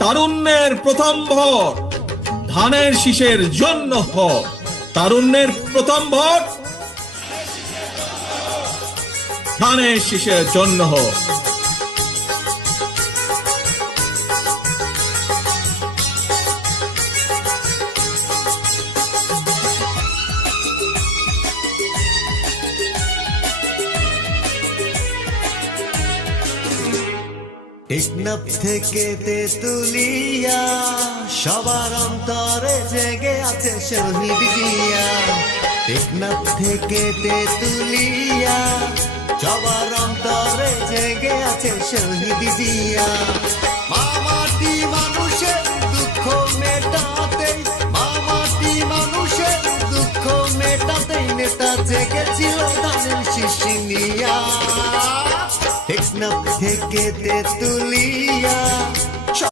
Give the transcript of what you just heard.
তারুণ্যের প্রথম ভোট ধানের শীষের জন্য হোক। তারুণ্যের প্রথম ভোট ধানের শীষের জন্য হোক। টেকনাফ থেকে তেতুলিয়া সবার অন্তরে জেগে আছে শহীদ জিয়া। টেকনাফ থেকে তেতুলিয়া সবার অন্তরে জেগে আছে শহীদ জিয়া। মামাটি মানুষের দুঃখ মেটাতে, মামাটি মানুষের দুঃখ মেটাতে নেতা জেগেছিল ধানের শীষ নিয়া। টেকনাফ থেকে তেতুলিয়া